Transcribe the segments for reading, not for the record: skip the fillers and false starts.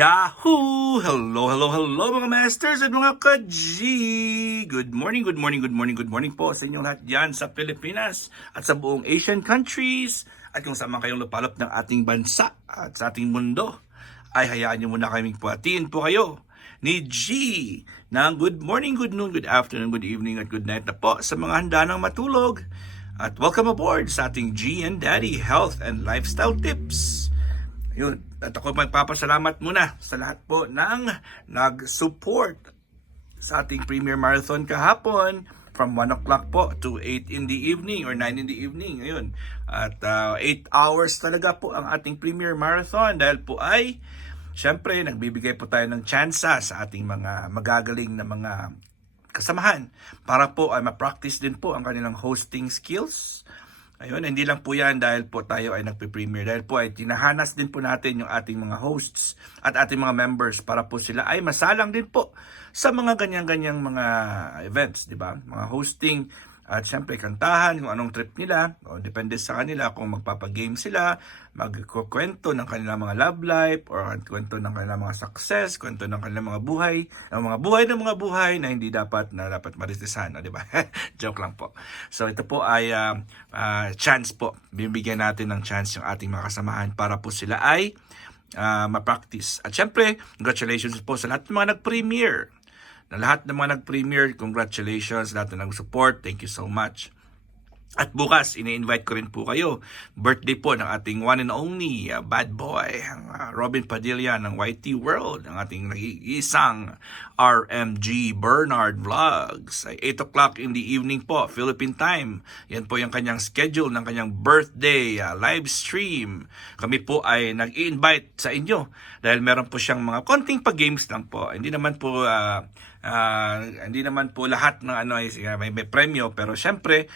Yahoo! Hello mga masters at mga ka-G! Good morning po sa inyong lahat dyan sa Pilipinas at sa buong Asian countries at kung saan man kayong lupalop ng ating bansa at sa ating mundo ay hayaan nyo muna kaming puhatiin po kayo ni G ng good morning, good noon, good afternoon, good evening at good night na po sa mga handa ng matulog. At welcome aboard sa ating G and Daddy Health and Lifestyle Tips. Yun. At ako magpapasalamat muna sa lahat po ng nag-support sa ating Premier Marathon kahapon from 1 o'clock po to 8 in the evening or 9 in the evening. Ayun. At 8 hours talaga po ang ating Premier Marathon dahil po ay syempre nagbibigay po tayo ng tsansa sa ating mga magagaling na mga kasamahan para po ay ma-practice din po ang kanilang hosting skills. Ayun, hindi lang po yan dahil po tayo ay nagpe-premiere. Dahil po ay tinahanas din po natin yung ating mga hosts at ating mga members para po sila ay masalang din po sa mga ganyan-ganyang mga events, di ba? Mga hosting at syempre kantahan, kung anong trip nila. O depende sa kanila kung magpapagame sila, magkukwento ng kanilang mga love life or kwento ng kanilang mga success, kwento ng kanilang mga buhay, ang mga buhay na hindi dapat maritisan, di ba? Joke lang po. So ito po ay chance po. Bibigyan natin ng chance yung ating mga kasamahan para po sila ay ma-practice. At syempre, congratulations po sa lahat ng mga nag-premiere. Na lahat ng mga nag-premiere, congratulations, lahat na nag-support, thank you so much. At bukas, ini-invite ko rin po kayo. Birthday po ng ating one and only bad boy, Robin Padilla ng YT World, ang ating nag-iisang RMG Bernard Vlogs. Ay 8 o'clock in the evening po, Philippine time. Yan po yung kanyang schedule ng kanyang birthday live stream. Kami po ay nag-i-invite sa inyo dahil meron po siyang mga konting pag-games lang po. Hindi naman po lahat ng may premyo, pero syempre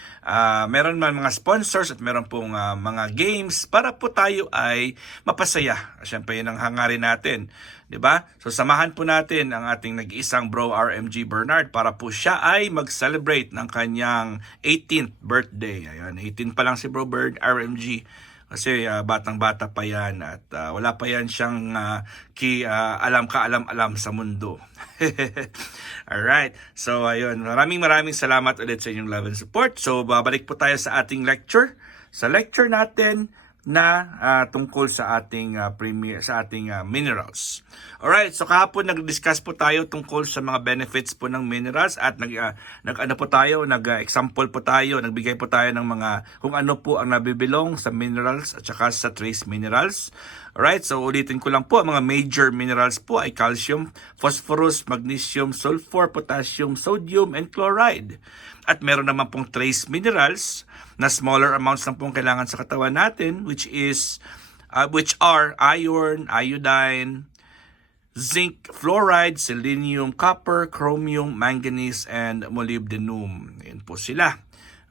meron man mga sponsors at meron pong mga games para po tayo ay mapasaya. Syempre yun ang hangarin natin, 'di ba? So samahan po natin ang ating nag-iisang bro RMG Bernard para po siya ay mag-celebrate ng kanyang 18th birthday. Ayun, 18 pa lang si bro Bird RMG. Kasi batang-bata pa yan at wala pa yan siyang alam sa mundo. Alright, so ayun, maraming salamat ulit sa inyong love and support. So babalik po tayo sa ating lecture. Sa lecture natin na tungkol sa ating minerals. Alright, so kahapon nag-discuss po tayo tungkol sa mga benefits po ng minerals at nag-example po tayo, nagbigay po tayo ng mga kung ano po ang nabibilong sa minerals at saka sa trace minerals. Alright, so ulitin ko lang po, ang mga major minerals po ay calcium, phosphorus, magnesium, sulfur, potassium, sodium, and chloride. At meron naman pong trace minerals na smaller amounts lang pong kailangan sa katawan natin, which are iron, iodine, zinc, fluoride, selenium, copper, chromium, manganese, and molybdenum. Ayan po sila.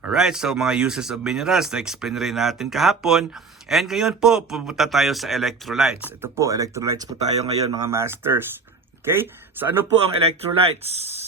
Alright, so mga uses of minerals na explain rin natin kahapon. And ngayon po, pupunta tayo sa electrolytes. Ito po, electrolytes po tayo ngayon mga masters. Okay? So ano po ang electrolytes?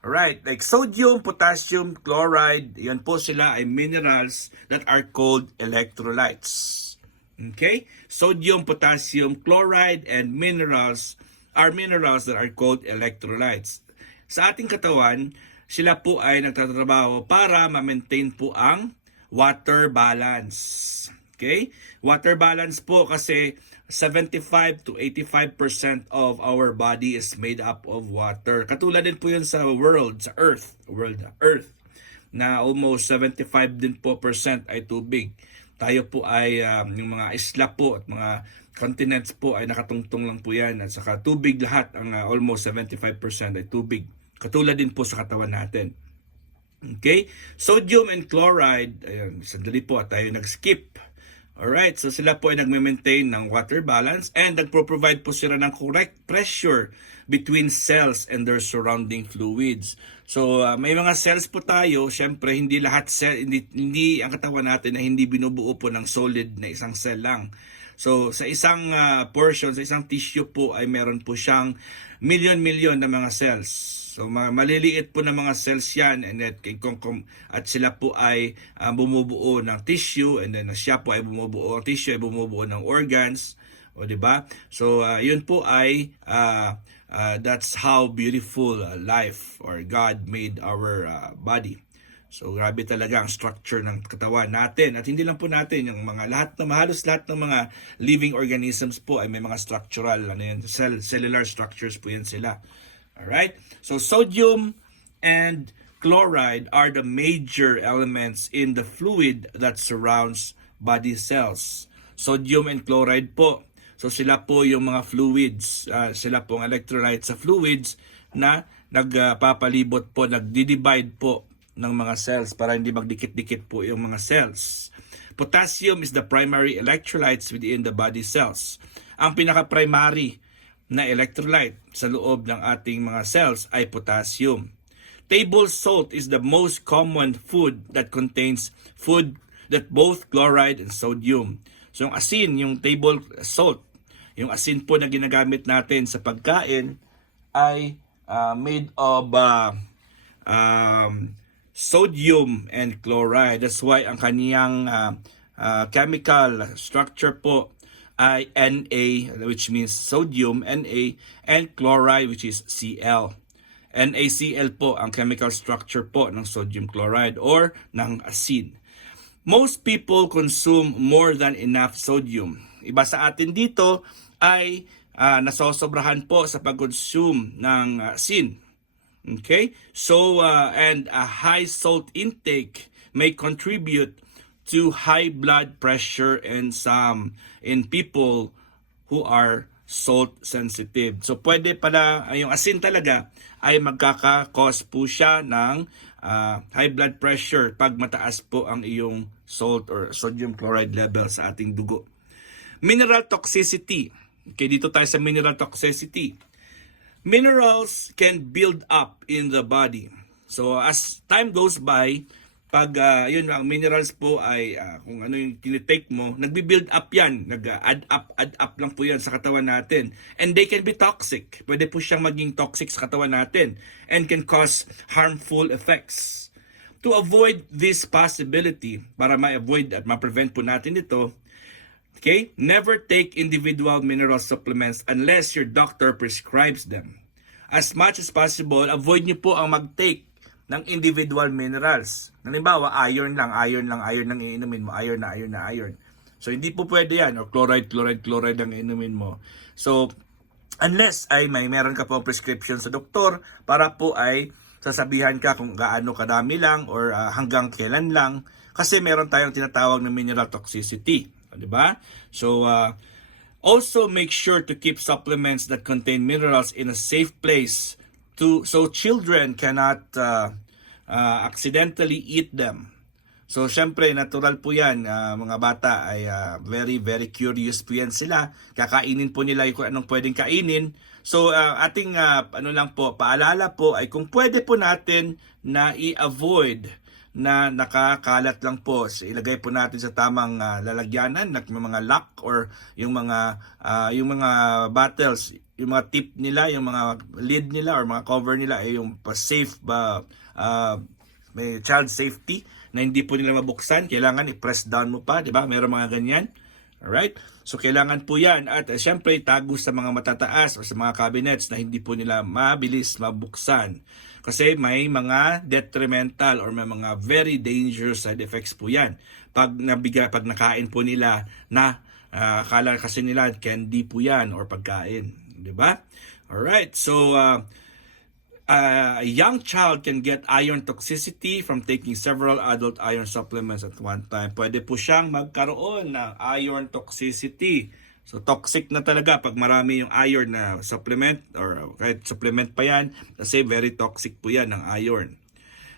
Alright, like sodium, potassium, chloride, yan po sila ay minerals that are called electrolytes. Okay? Sodium, potassium, chloride, and minerals are minerals that are called electrolytes. Sa ating katawan, sila po ay nagtatrabaho para ma-maintain po ang water balance. Okay? Water balance po kasi 75 to 85% of our body is made up of water. Katulad din po yun sa Earth, na almost 75 din po percent ay tubig. Tayo po ay yung mga isla po at mga continents po ay nakatungtong lang po yan at saka tubig lahat, ang almost 75% ay tubig. Katulad din po sa katawan natin. Okay? Sodium and chloride, ayun, sandali po at tayo nag-skip. Alright, so sila po ay nagme-maintain ng water balance and nagpro-provide po sila ng correct pressure between cells and their surrounding fluids. So may mga cells po tayo, syempre hindi lahat hindi ang katawan natin na hindi binubuo po ng solid na isang cell lang. So sa isang portion, sa isang tissue po ay meron po siyang milyon na mga cells. So maliliit po na mga cells yan at sila po ay bumubuo ng tissue and then siya po ay bumubuo ng organs. O, di ba? So, yun po ay that's how beautiful life or God made our body. So, grabe talaga ang structure ng katawan natin. At hindi lang po natin, yung mga halos lahat ng mga living organisms po ay may mga structural, cellular structures po yan sila. Alright? So, sodium and chloride are the major elements in the fluid that surrounds body cells. Sodium and chloride po. So sila po yung mga fluids, sila po ang electrolytes sa fluids na nagpapalibot po, nagdi-divide po ng mga cells para hindi magdikit-dikit po yung mga cells. Potassium is the primary electrolytes within the body cells. Ang pinaka-primary na electrolyte sa loob ng ating mga cells ay potassium. Table salt is the most common food that contains food that both chloride and sodium. So yung asin, yung table salt, yung asin po na ginagamit natin sa pagkain ay made of sodium and chloride. That's why ang kaniyang chemical structure po ay Na, which means sodium, Na, and chloride, which is Cl. NaCl po ang chemical structure po ng sodium chloride or ng asin. Most people consume more than enough sodium. Iba sa atin dito ay nasosobrahan po sa pag-consume ng asin. Okay? So, and a high salt intake may contribute to high blood pressure in people who are salt sensitive. So, pwede pala, yung asin talaga ay magkaka-cause po siya ng high blood pressure pag mataas po ang iyong salt or sodium chloride level sa ating dugo. Mineral toxicity. Okay, dito tayo sa mineral toxicity. Minerals can build up in the body. So as time goes by, pag yun ang minerals po ay kung ano yung tinitake mo, nagbi-build up yan, nag-add up lang po yan sa katawan natin. And they can be toxic. Pwede po siyang maging toxic sa katawan natin and can cause harmful effects. To avoid this possibility, para ma-avoid at ma-prevent po natin ito, okay, never take individual mineral supplements unless your doctor prescribes them. As much as possible, avoid niyo po ang mag-take ng individual minerals. Halimbawa, iron lang ang iinumin mo, iron. So, hindi po pwede yan, or chloride ang iinumin mo. So, unless ay meron ka po prescription sa doktor, para po ay sasabihan ka kung gaano kadami lang or hanggang kailan lang, kasi meron tayong tinatawag na mineral toxicity. Diba? So, also make sure to keep supplements that contain minerals in a safe place so children cannot accidentally eat them. So, syempre, natural po yan. Mga bata ay very, very curious po yan sila. Kakainin po nila kung anong pwedeng kainin. So, ating paalala po ay kung pwede po natin na i-avoid na nakakalat lang po. So, ilagay po natin sa tamang lalagyanan, yung mga lock or yung mga bottles, yung mga tip nila, yung mga lid nila or mga cover nila ay yung safe may child safety na hindi po nila mabuksan. Kailangan i-press down mo pa, di ba? Meron mga ganyan. Alright? So, kailangan po yan. At syempre, tago sa mga matataas o sa mga cabinets na hindi po nila mabilis mabuksan. Kasi may mga detrimental or may mga very dangerous side effects po yan. Pag nakain po nila na akala kasi nila candy po yan or pagkain. Di ba? Alright. So, a young child can get iron toxicity from taking several adult iron supplements at one time. Pwede po siyang magkaroon ng iron toxicity. So, toxic na talaga pag marami yung iron na supplement or kahit supplement pa yan kasi very toxic po yan ng iron.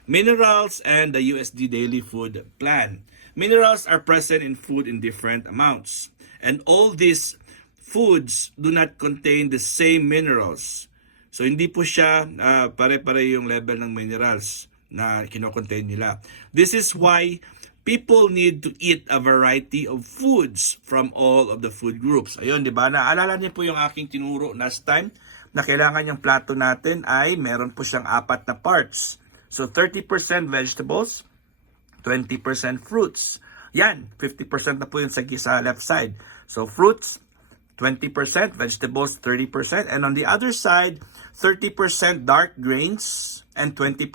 Minerals and the USD Daily Food Plan. Minerals are present in food in different amounts. And all these foods do not contain the same minerals. So, hindi po siya pare-pare yung level ng minerals na kinocontain nila. This is why people need to eat a variety of foods from all of the food groups. Ayun, di ba? Naalala niyo po yung aking tinuro last time na kailangan yung plato natin ay meron po siyang 4 na parts. So, 30% vegetables, 20% fruits. Yan, 50% na po yun sa left side. So, fruits, 20%, vegetables 30%, and on the other side, 30% dark grains and 20%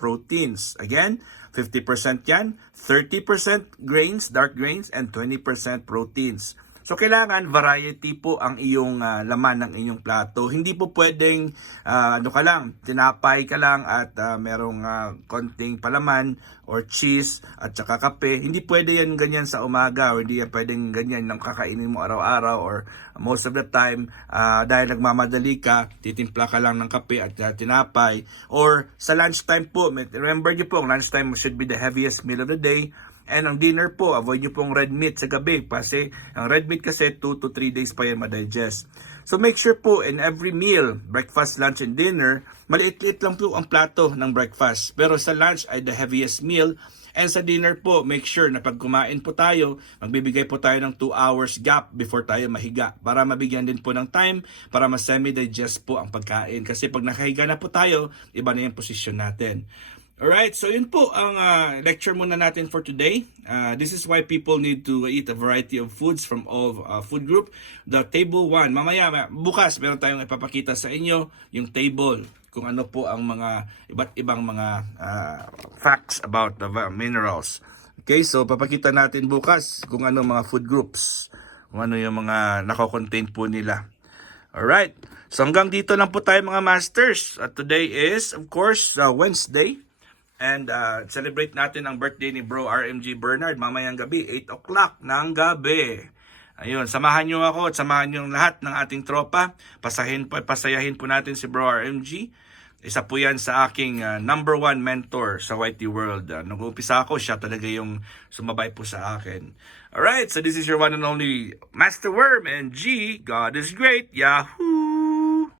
proteins. Again, 50% yan, 30% grains, dark grains, and 20% proteins. So, kailangan variety po ang iyong laman ng inyong plato. Hindi po pwedeng tinapay ka lang at merong konting palaman or cheese at saka kape. Hindi pwede yan ganyan sa umaga or hindi yan pwedeng ganyan ng kakainin mo araw-araw or most of the time dahil nagmamadali ka, titimpla ka lang ng kape at tinapay. Or sa lunchtime po, remember niyo po, ang lunchtime should be the heaviest meal of the day. And ang dinner po, avoid nyo pong red meat sa gabi kasi ang red meat kasi 2 to 3 days pa yan ma-digest. So make sure po in every meal, breakfast, lunch, and dinner, maliit-liit lang po ang plato ng breakfast. Pero sa lunch ay the heaviest meal. And sa dinner po, make sure na pag kumain po tayo, magbibigay po tayo ng 2 hours gap before tayo mahiga para mabigyan din po ng time para ma-semi-digest po ang pagkain. Kasi pag nakahiga na po tayo, iba na yung posisyon natin. Alright, so yun po ang lecture muna natin for today. This is why people need to eat a variety of foods from all food group. The table 1, bukas meron tayong ipapakita sa inyo yung table kung ano po ang mga iba't ibang mga facts about the minerals. Okay, so papakita natin bukas kung ano mga food groups, kung ano yung mga nako-contain po nila. Alright, so hanggang dito lang po tayo mga masters. Today is, of course, Wednesday. And celebrate natin ang birthday ni Bro RMG Bernard mamayang gabi, 8 o'clock ng gabi. Ayun, samahan nyo ako at samahan nyo lahat ng ating tropa. Pasayahin po natin si Bro RMG. Isa po yan sa aking number 1 mentor sa Whitey World. Nung umpisa ako, siya talaga yung sumabay po sa akin. Alright, so this is your one and only Master Worm and G. God is great. Yahoo!